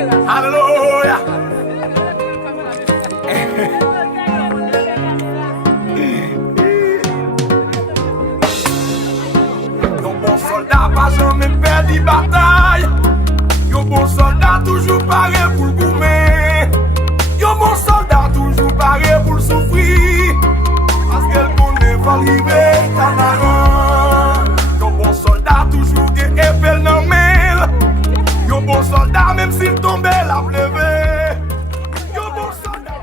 Alléluia. Yon bon soldat pas jamais perdu bataille. Yon bon soldat toujours paré pour le goumer. Yon bon soldat toujours paré pour le souffrir. Parce qu'elle connaît pas arriver Canaan. Yon bon soldat toujours qui épelle dans mail. Yon bon soldat même s'il tombe la pleuve. Yon bon soldat.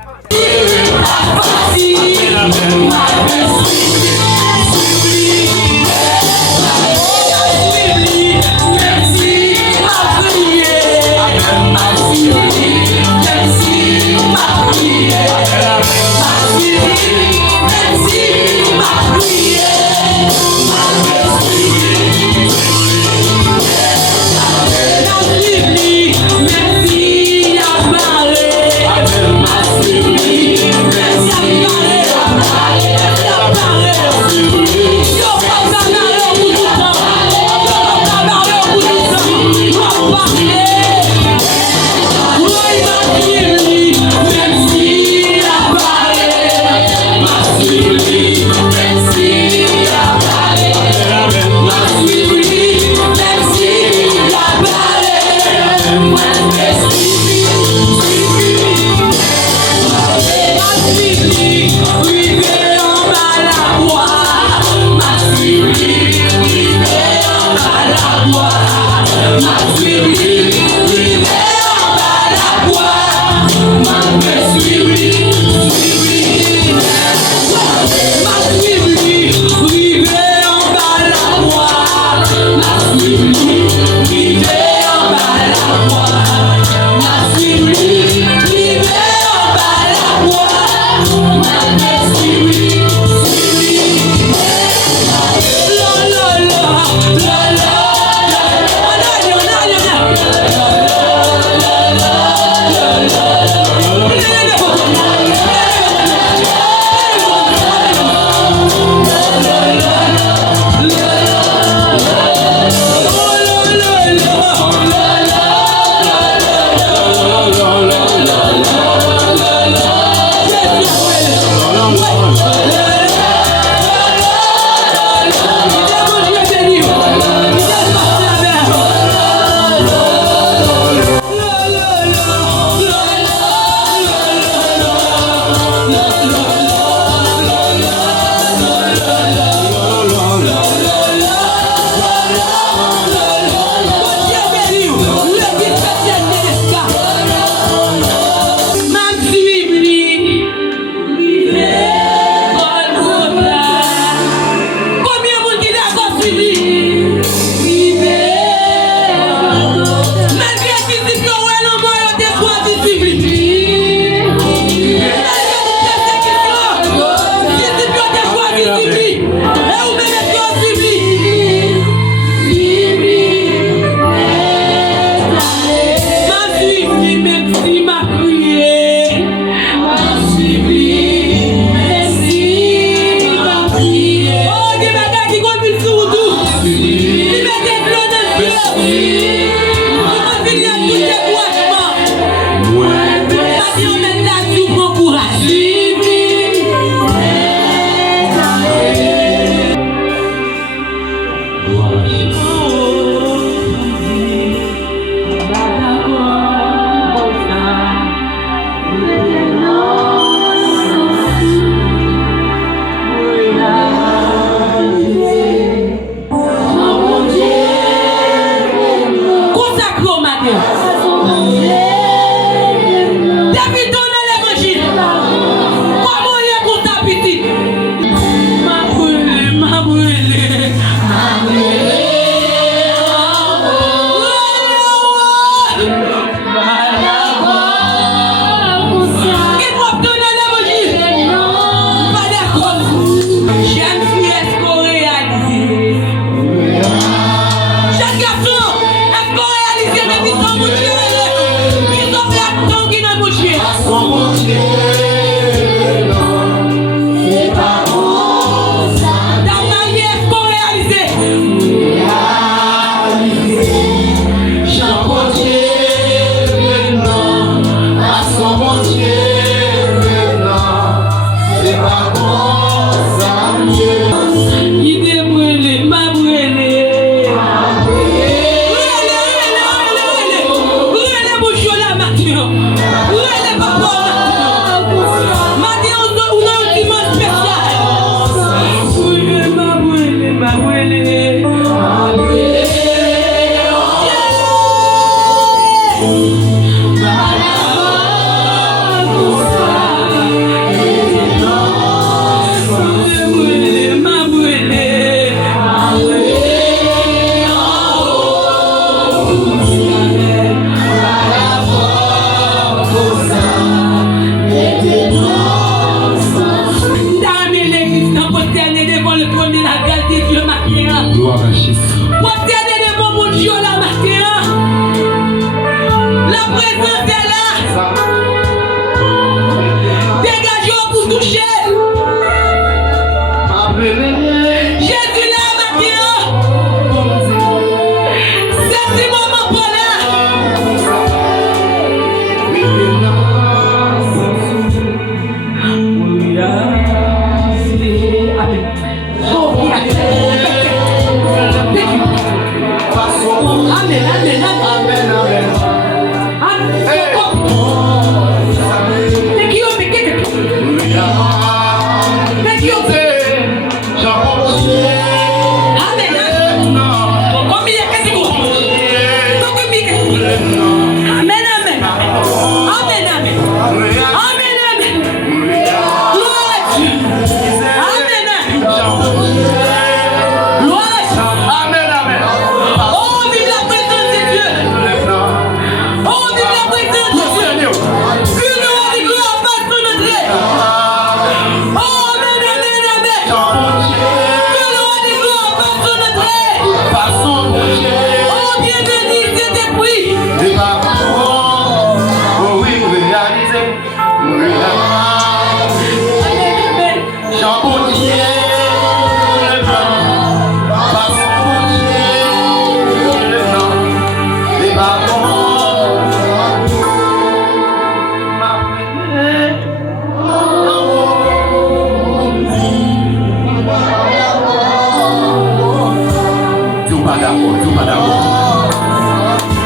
d'accord. Dis pas d'accord.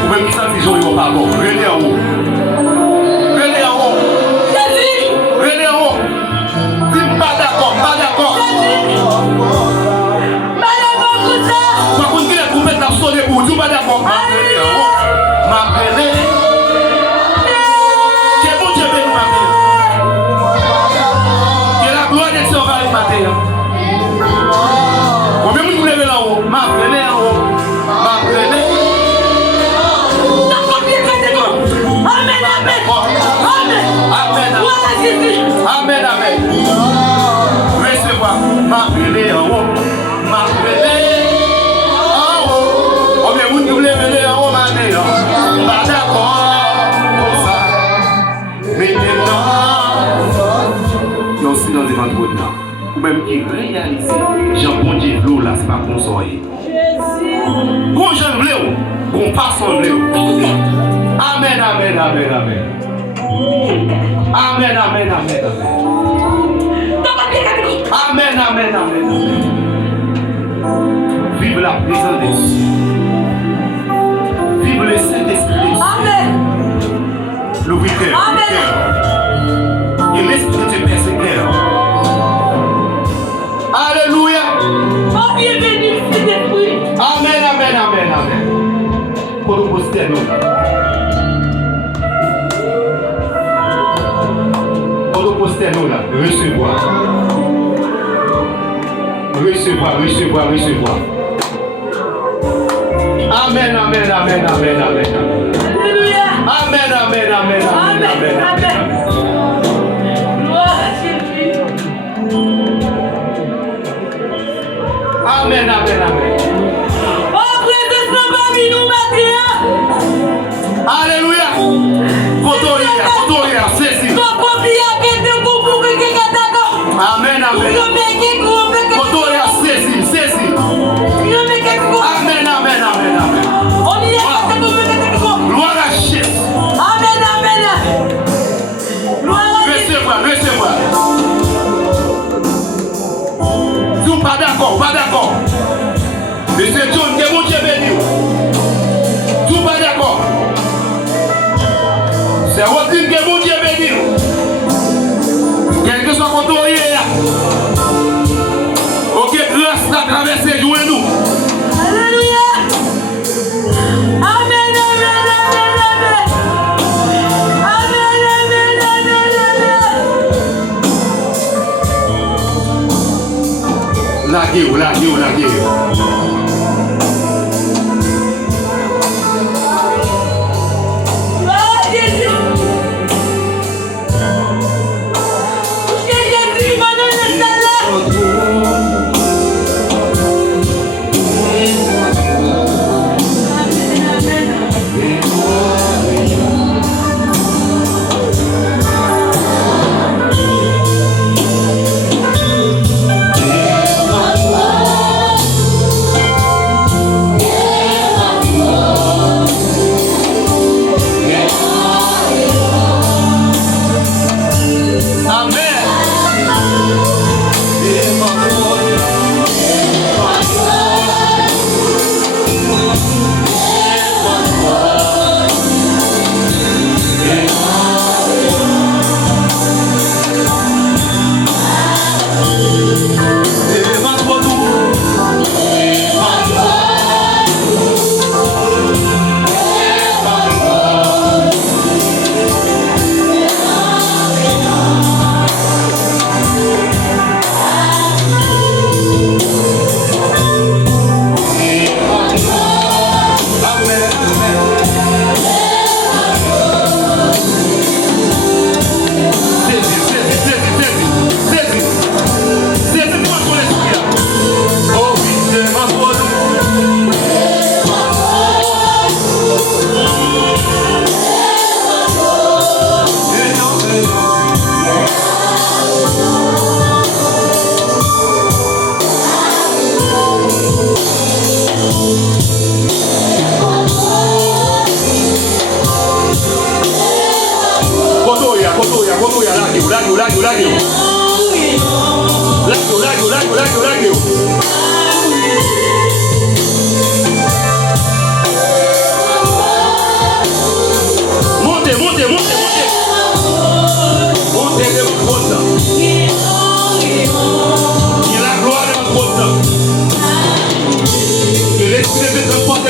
Ou même qui s'en fait jouer au pardon. Venez en haut. Venez en haut. Venez en haut. Dis pas d'accord, pas d'accord. Par contre, qui est pour mettre la sonne pour dis pas d'accord. Venez en haut. M'appeler. Que bon Dieu bénisse m'appeler. Que la gloire de Dieu va y m'appeler. Combien vous voulez là haut? M'appeler en haut. M'appeler. Amen, amen. Amen. Amen, amen. Recevoir. M'appeler en haut. M'appeler en haut. Combien vous voulez venir en haut, m'appeler? Pas d'accord. Comme ça. Maintenant. Il y a aussi dans les vendredis là. Ou même qui réalise. Jean bon Dieu, l'eau là, c'est pas consoler. Bon Jean Léo, bon passant Léo. Amen, amen, amen, amen. Amen, amen, amen, amen. Amen, amen, amen, amen. Vive la présence de Dieu. Vive le Saint-Esprit. Amen. Le week-end. Amen. Et l'Esprit de Dieu persévère. Alléluia. Oh, bienvenue, Saint-Esprit. Amen, amen, amen, amen. Pour nous poster nous. Pour nous poster nous là, recevoir. Recevoir, recevoir, recevoir. Amen, amen, amen, amen, amen. Alléluia. Amen, amen, amen, amen, amen, amen. Gloire à Jésus. Amen, amen, amen. Oh, présence parmi nous maintenant. Alléluia. Kotoria, c'est si. Amen, amen. Kotoria, c'est si. Amen, amen, amen, amen. Gloire à Jésus. Amen, amen. Recevoir. Nous pas d'accord, pas d'accord. Monsieur John, que mon Dieu béni. Tout pas d'accord. C'est Rodine que mon Dieu béni. Quel que soit votre oreille. Ok, grâce la traversée, jouez-nous. Alléluia. Amen, amen, amen, amen. Amen, amen, amen, amen. Laguez-vous.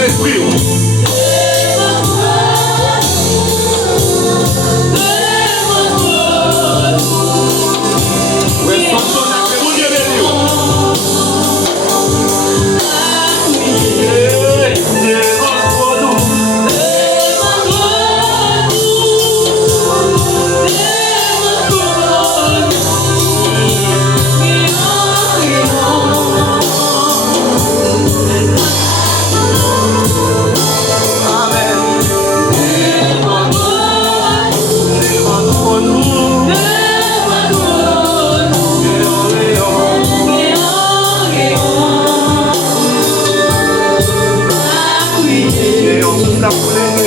l'esprit. Stop